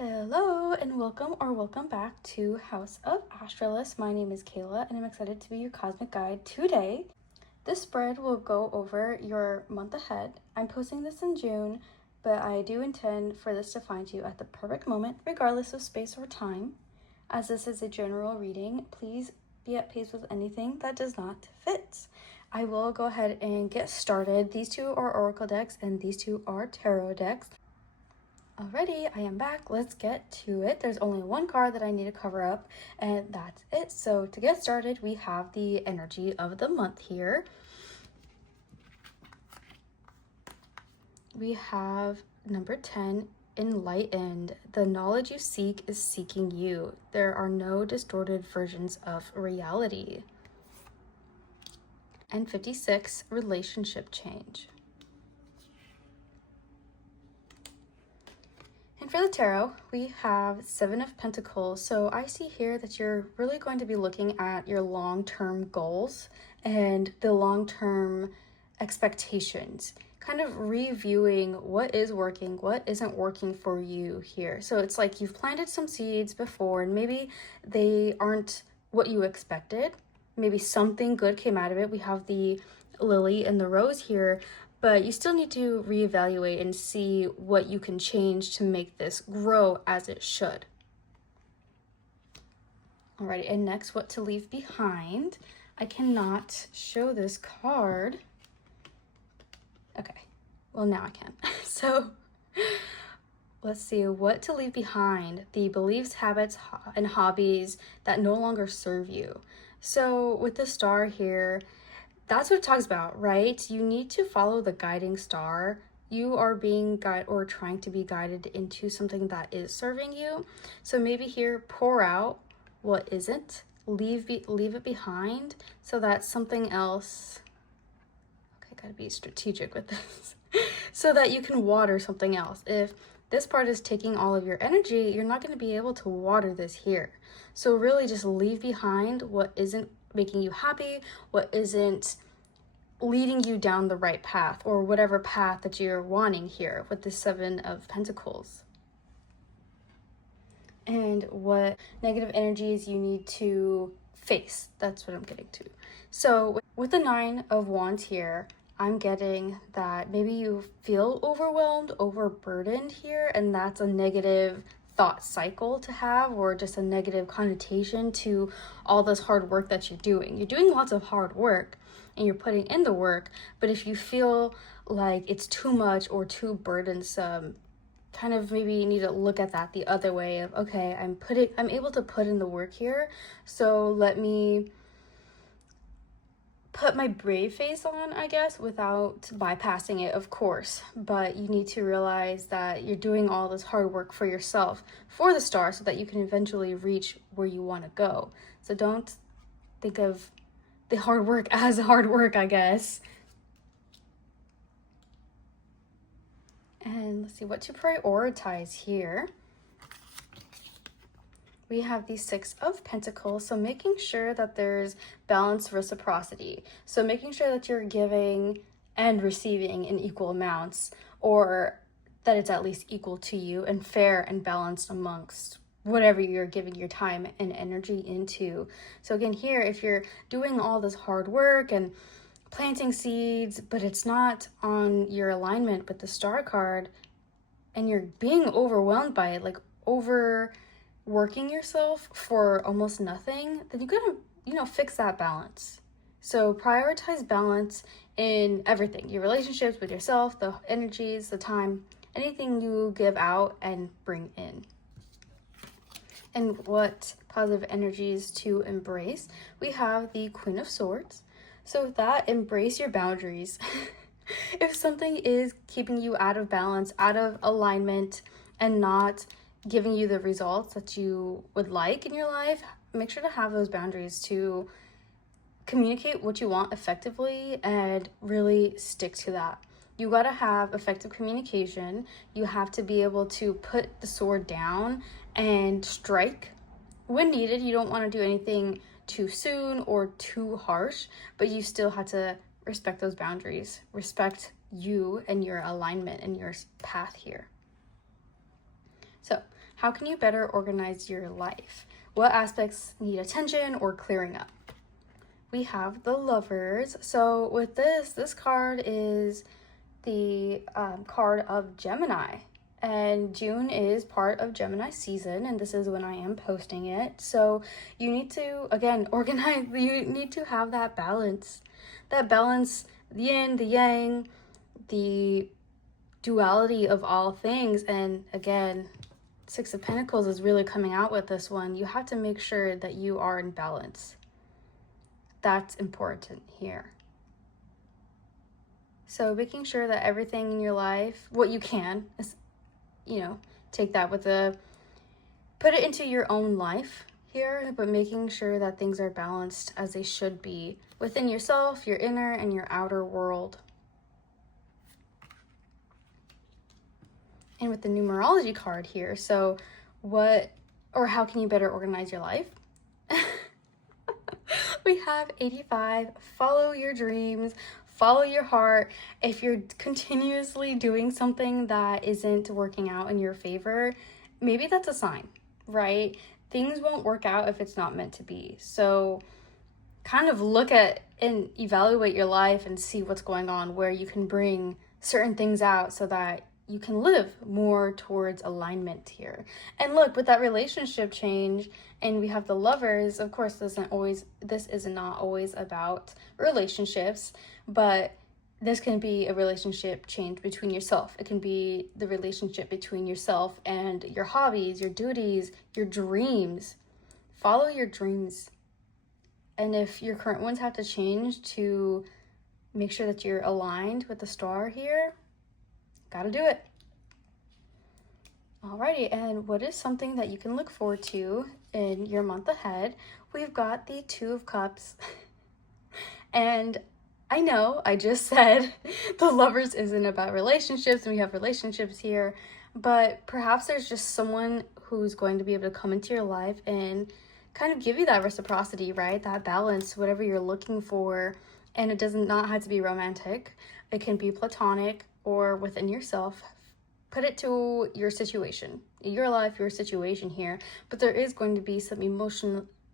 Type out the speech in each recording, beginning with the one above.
Hello and welcome back to House of Astralis. My name is Kayla and I'm excited to be your cosmic guide today. This spread will go over your month ahead. I'm posting this in June, but I do intend for this to find you at the perfect moment, regardless of space or time. As this is a general reading, please be at peace with anything that does not fit. I will go ahead and get started. These two are oracle decks and these two are tarot decks. Alrighty, I am back. Let's get to it. There's only one card that I need to cover up, and that's it. So to get started, we have the energy of the month here. We have number 10, enlightened. The knowledge you seek is seeking you. There are no distorted versions of reality. And 56, relationship change. And for the tarot, we have 7 of Pentacles. So I see here that you're really going to be looking at your long-term goals and the long-term expectations, kind of reviewing what is working, what isn't working for you here. So it's like you've planted some seeds before and maybe they aren't what you expected. Maybe something good came out of it. We have the lily and the rose here, but you still need to reevaluate and see what you can change to make this grow as it should. Alrighty, and next, what to leave behind. I cannot show this card. Okay, well now I can. So let's see, what to leave behind. The beliefs, habits, and hobbies that no longer serve you. So with the star here, that's what it talks about, right? You need to follow the guiding star. You are being guided or trying to be guided into something that is serving you. So maybe here, pour out what isn't, leave it behind so that something else, okay, gotta be strategic with this, so that you can water something else. If this part is taking all of your energy, you're not gonna be able to water this here. So really just leave behind what isn't making you happy, what isn't leading you down the right path, or whatever path that you're wanting here with the 7 of Pentacles. And what negative energies you need to face. That's what I'm getting to. So with the 9 of Wands here, I'm getting that maybe you feel overwhelmed, overburdened here, and that's a negative thought cycle to have, or just a negative connotation to all this hard work that you're doing. You're doing lots of hard work and you're putting in the work, but if you feel like it's too much or too burdensome, kind of maybe you need to look at that the other way of, okay, I'm able to put in the work here, so let me put my brave face on, I guess, without bypassing it, of course. But you need to realize that you're doing all this hard work for yourself, for the star, so that you can eventually reach where you want to go. So don't think of the hard work as hard work, I guess. And let's see what to prioritize here. We have the 6 of Pentacles, so making sure that there's balanced reciprocity. So making sure that you're giving and receiving in equal amounts, or that it's at least equal to you and fair and balanced amongst whatever you're giving your time and energy into. So again, here, if you're doing all this hard work and planting seeds, but it's not on your alignment with the star card, and you're being overwhelmed by it, like overworking yourself for almost nothing, then you gotta, fix that balance. So prioritize balance in everything, your relationships with yourself, the energies, the time, anything you give out and bring in. And what positive energies to embrace? We have the Queen of Swords. So with that, embrace your boundaries. If something is keeping you out of balance, out of alignment, and not giving you the results that you would like in your life, make sure to have those boundaries to communicate what you want effectively and really stick to that. You gotta have effective communication. You have to be able to put the sword down and strike when needed. You don't want to do anything too soon or too harsh, but you still have to respect those boundaries, respect you and your alignment and your path here. So How can you better organize your life? What aspects need attention or clearing up? We have the Lovers. So with this card is the card of Gemini. And June is part of Gemini season, and this is when I am posting it. So you need to, again, organize, you need to have that balance. That balance, the yin, the yang, the duality of all things. And again, Six of Pentacles is really coming out with this one. You have to make sure that you are in balance. That's important here. So making sure that everything in your life, what you can, is, you know, take that with put it into your own life here, but making sure that things are balanced as they should be within yourself, your inner and your outer world. And with the numerology card here, so what or how can you better organize your life? We have 85, follow your dreams, follow your heart. If you're continuously doing something that isn't working out in your favor, maybe that's a sign, right? Things won't work out if it's not meant to be. So kind of look at and evaluate your life and see what's going on, where you can bring certain things out so that you can live more towards alignment here. And look, with that relationship change, and we have the Lovers, of course, this is not always about relationships, but this can be a relationship change between yourself. It can be the relationship between yourself and your hobbies, your duties, your dreams. Follow your dreams. And if your current ones have to change to make sure that you're aligned with the star here, gotta do it. Alrighty, and what is something that you can look forward to in your month ahead? We've got the Two of Cups. And I know I just said the Lovers isn't about relationships, and we have relationships here, but perhaps there's just someone who's going to be able to come into your life and kind of give you that reciprocity, right? That balance, whatever you're looking for. And it does not have to be romantic. It can be platonic or within yourself. Put it to your situation, your life, your situation here. But there is going to be some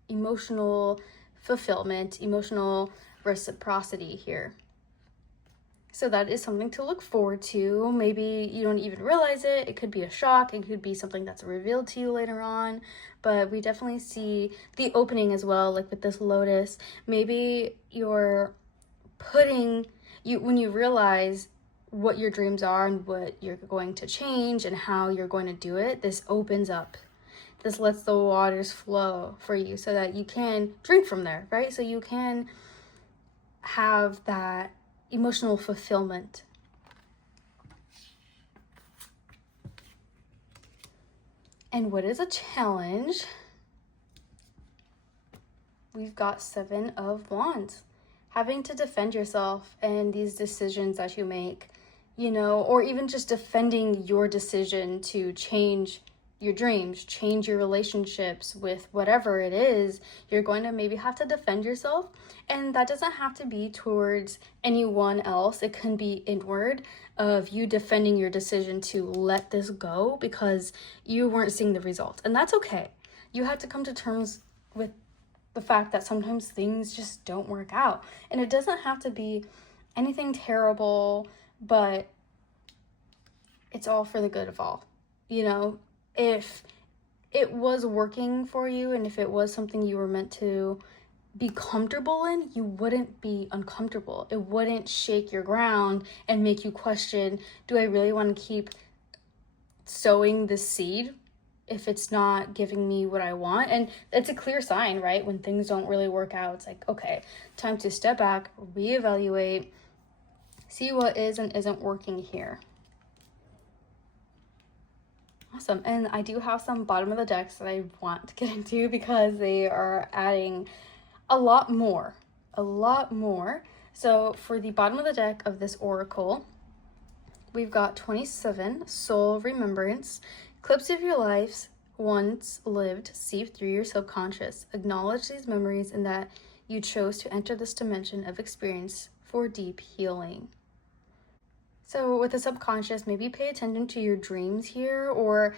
emotional fulfillment, emotional reciprocity here. So that is something to look forward to. Maybe you don't even realize it. It could be a shock. It could be something that's revealed to you later on. But we definitely see the opening as well, like with this Lotus. Maybe you're when you realize what your dreams are and what you're going to change and how you're going to do it, this opens up. This lets the waters flow for you so that you can drink from there, right? So you can have that emotional fulfillment. And what is a challenge? We've got Seven of Wands. Having to defend yourself and these decisions that you make, or even just defending your decision to change your dreams, change your relationships with whatever it is, you're going to maybe have to defend yourself. And that doesn't have to be towards anyone else. It can be inward of you defending your decision to let this go because you weren't seeing the results. And that's okay. You have to come to terms with the fact that sometimes things just don't work out. And it doesn't have to be anything terrible, but it's all for the good of all. If it was working for you and if it was something you were meant to be comfortable in, you wouldn't be uncomfortable. It wouldn't shake your ground and make you question, do I really want to keep sowing this seed if it's not giving me what I want? And it's a clear sign, right? When things don't really work out, it's like, okay, time to step back, reevaluate, see what is and isn't working here. Awesome. And I do have some bottom of the decks that I want to get into because they are adding a lot more. So for the bottom of the deck of this oracle, we've got 27, Soul Remembrance. Clips of your lives once lived seep through your subconscious. Acknowledge these memories and that you chose to enter this dimension of experience for deep healing. So with the subconscious, maybe pay attention to your dreams here, or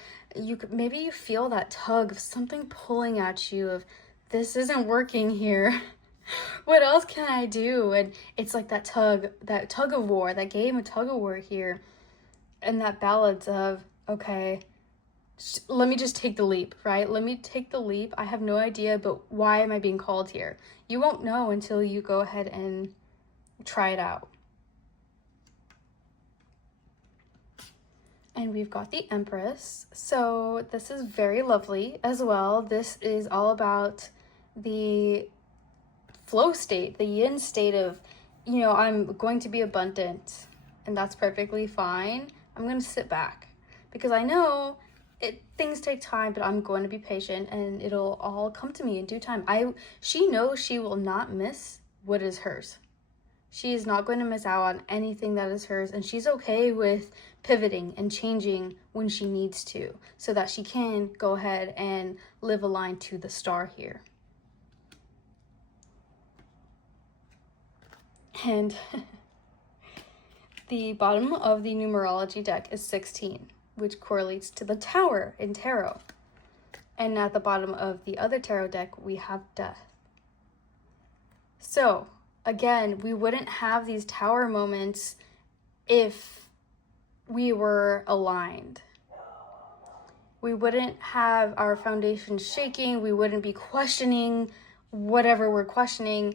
maybe you feel that tug of something pulling at you of this isn't working here. What else can I do? And it's like that tug of war, that game of tug of war here, and that balance of, okay, let me just take the leap, right? Let me take the leap. I have no idea, but why am I being called here? You won't know until you go ahead and try it out. And we've got the Empress. So this is very lovely as well. This is all about the flow state, the yin state of, I'm going to be abundant, and that's perfectly fine. I'm going to sit back because I know things take time, but I'm going to be patient and it'll all come to me in due time. She knows she will not miss what is hers. She is not going to miss out on anything that is hers, and she's okay with pivoting and changing when she needs to so that she can go ahead and live aligned to the star here. And the bottom of the numerology deck is 16, which correlates to the Tower in tarot. And at the bottom of the other tarot deck, we have Death. So again, we wouldn't have these Tower moments if we were aligned. We wouldn't have our foundation shaking. We wouldn't be questioning whatever we're questioning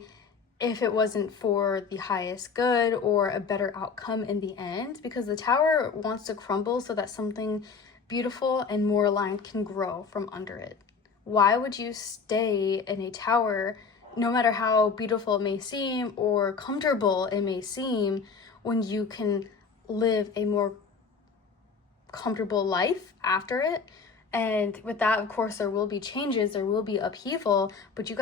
if it wasn't for the highest good or a better outcome in the end, because the Tower wants to crumble so that something beautiful and more aligned can grow from under it. Why would you stay in a tower, no matter how beautiful it may seem or comfortable it may seem, when you can live a more comfortable life after it? And with that, of course, there will be changes, there will be upheaval, but you've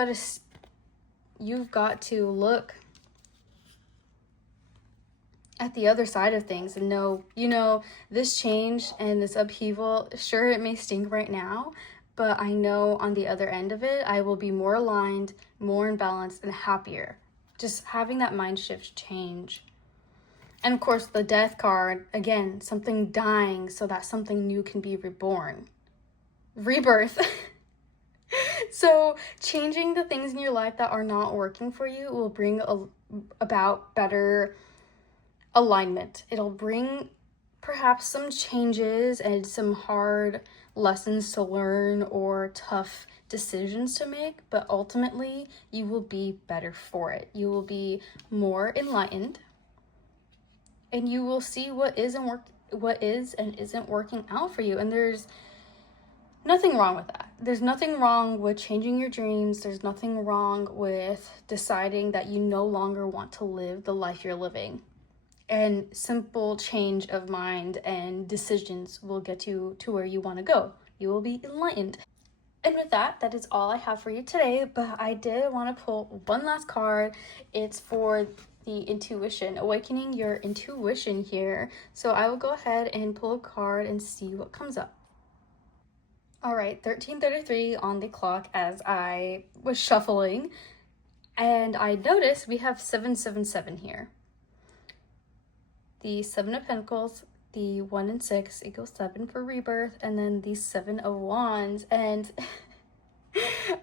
got to look at the other side of things and know, this change and this upheaval, sure, it may stink right now, but I know on the other end of it, I will be more aligned, more in balance, and happier. Just having that mind shift change. And of course, the Death card, again, something dying so that something new can be reborn. Rebirth. So changing the things in your life that are not working for you will bring about better alignment. It'll bring perhaps some changes and some hard lessons to learn or tough decisions to make, but ultimately you will be better for it. You will be more enlightened, and you will see what is and isn't working out for you. And there's nothing wrong with that. There's nothing wrong with changing your dreams. There's nothing wrong with deciding that you no longer want to live the life you're living. And simple change of mind and decisions will get you to where you want to go. You will be enlightened. And with that, that is all I have for you today. But I did want to pull one last card. It's for the intuition, awakening your intuition here. So I will go ahead and pull a card and see what comes up. All right, 13:33 on the clock as I was shuffling, and I noticed we have 777 here. The 7 of Pentacles, the 1 and 6 equals 7 for rebirth, and then the 7 of Wands. And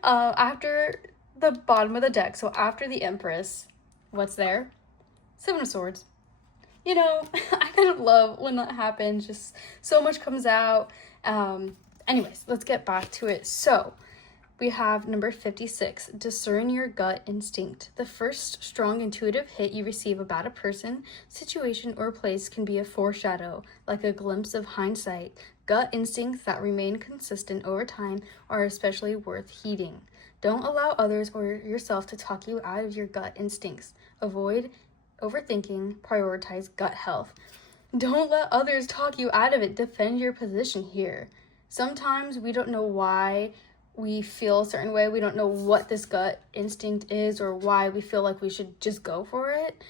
after the bottom of the deck, so after the Empress, what's there? 7 of Swords. I kind of love when that happens. Just so much comes out. Anyways, let's get back to it. So we have number 56, discern your gut instinct. The first strong intuitive hit you receive about a person, situation, or place can be a foreshadow, like a glimpse of hindsight. Gut instincts that remain consistent over time are especially worth heeding. Don't allow others or yourself to talk you out of your gut instincts. Avoid overthinking, prioritize gut health. Don't let others talk you out of it. Defend your position here. Sometimes we don't know why we feel a certain way. We don't know what this gut instinct is or why we feel like we should just go for it.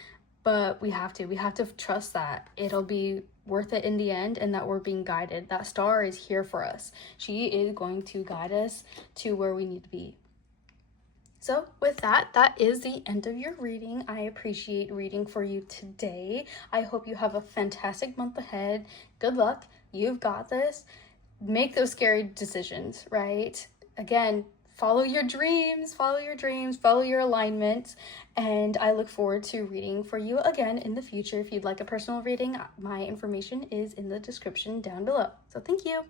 But we have to trust that it'll be worth it in the end and that we're being guided. That star is here for us. She is going to guide us to where we need to be. So with that, that is the end of your reading. I appreciate reading for you today. I hope you have a fantastic month ahead. Good luck. You've got this. Make those scary decisions, right? Again, follow your dreams, follow your alignment. And I look forward to reading for you again in the future. If you'd like a personal reading, my information is in the description down below. So thank you.